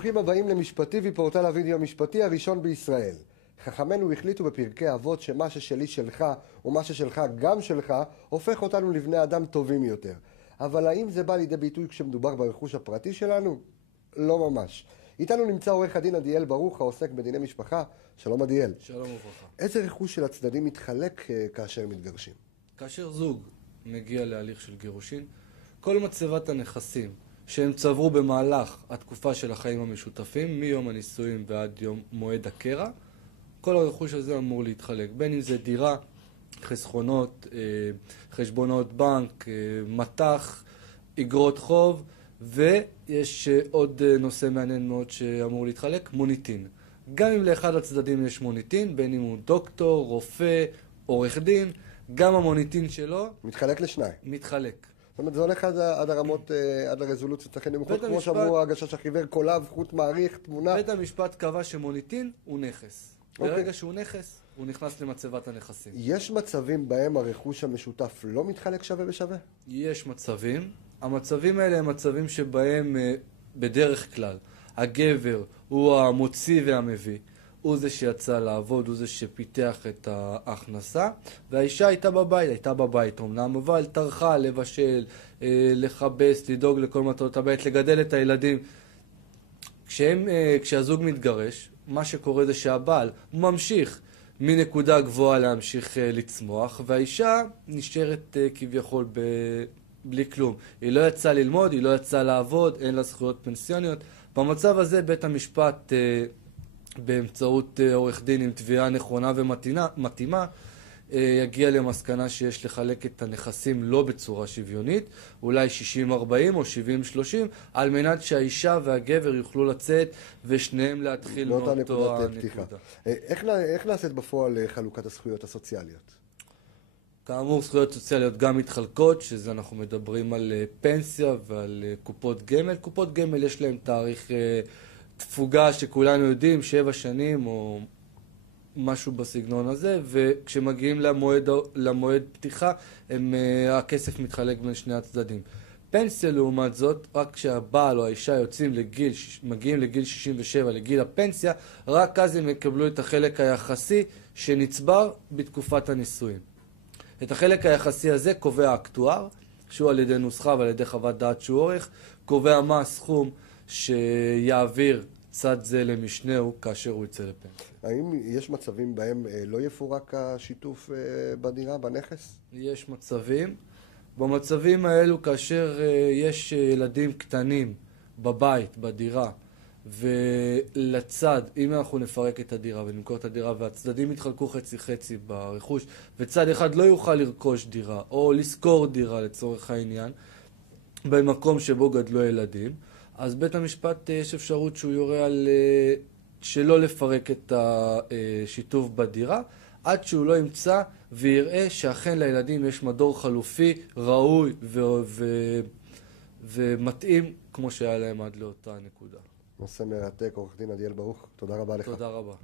ברוכים הבאים למשפטי ופורטל הוידאו המשפטי הראשון בישראל. חכמינו החליטו בפרקי אבות שמה ששלי שלך ומה ששלך גם שלך הופך אותנו לבני אדם טובים יותר. אבל האם זה בא לידי ביטוי כשמדובר ברכוש הפרטי שלנו? לא ממש. איתנו נמצא עורך הדין עדיאל ברוך העוסק בדיני משפחה. שלום עדיאל. שלום וברכה. איזה רכוש של הצדדים מתחלק כאשר מתגרשים? כאשר זוג מגיע להליך של גירושין, כל מצבת הנכסים שהם צברו במהלך התקופה של החיים המשותפים, מיום הנישואים ועד יום מועד הקרע, כל הרכוש הזה אמור להתחלק. בין אם זה דירה, חסכונות, חשבונות בנק, מטח, אגרות חוב, ויש עוד נושא מעניין מאוד שאמור להתחלק, מוניטין. גם אם לאחד הצדדים יש מוניטין, בין אם הוא דוקטור, רופא, עורך דין, גם המוניטין שלו מתחלק לשניים. מתחלק. זאת אומרת, זה הולך עד הרמות, עד הרזולוציות הכי נמוכות, כמו שאמרו הגשש החיוור, קולב, חוט מעריך, תמונה. בית המשפט קבע שמוניטין הוא נכס. ברגע שהוא נכס, הוא נכנס למצבת הנכסים. יש מצבים בהם הרכוש המשותף לא מתחלק שווה בשווה? יש מצבים. המצבים האלה הם מצבים שבהם בדרך כלל הגבר הוא המוציא והמביא. הוא זה שיצא לעבוד, הוא זה שפיתח את ההכנסה, והאישה הייתה בבית, אמנם, אבל טרחה לבשל, לחבס, לדאוג לכל מטרות הבית, לגדל את הילדים. כשהזוג מתגרש, מה שקורה זה שהבעל ממשיך מנקודה גבוהה להמשיך לצמוח, והאישה נשארת כביכול בלי כלום. היא לא יצאה ללמוד, היא לא יצאה לעבוד, אין לה זכויות פנסיוניות. במצב הזה בית המשפט באמצעות עורך דין עם תביעה נכונה ומתאימה, יגיע למסקנה שיש לחלק את הנכסים לא בצורה שוויונית, אולי 60-40 או 70-30, על מנת שהאישה והגבר יוכלו לצאת ושניהם להתחיל מאותו הנקודה. איך נעשית בפועל חלוקת הזכויות הסוציאליות? כאמור, זכויות סוציאליות גם מתחלקות, שזה אנחנו מדברים על פנסיה ועל קופות גמל. קופות גמל יש להם תאריך תפוגה שכולנו יודעים, 7 שנים או משהו בסגנון הזה, וכשמגיעים למועד פתיחה, הכסף מתחלק בין שני הצדדים. פנסיה לעומת זאת, רק כשהבעל או האישה מגיעים לגיל 67, לגיל הפנסיה, רק אז הם יקבלו את החלק היחסי שנצבר בתקופת הנישואים. את החלק היחסי הזה קובע האקטואר, שהוא על ידי נוסחה ועל ידי חוות דעת שהוא עורך, קובע מה הסכום שיעביר צד זה למשנהו כאשר הוא יצא לפנסיה. האם יש מצבים בהם לא יפורק השיתוף בדירה, בנכס? יש מצבים. במצבים האלו, כאשר יש ילדים קטנים בבית, בדירה, ולצד, אם אנחנו נפרק את הדירה ונמכור את הדירה והצדדים יתחלקו חצי-חצי ברכוש, וצד אחד לא יוכל לרכוש דירה או לשכור דירה לצורך העניין, במקום שבו גדלו ילדים, אז בית המשפט יש אפשרות שהוא יורה על שלא לפרק את השיתוף בדירה, עד שהוא לא ימצא ויראה שאכן לילדים יש מדור חלופי, ראוי ומתאים כמו שהיה להם עד לאותה נקודה. נושא מרתק, עורך דין עדיאל ברוך. תודה רבה לך. תודה רבה.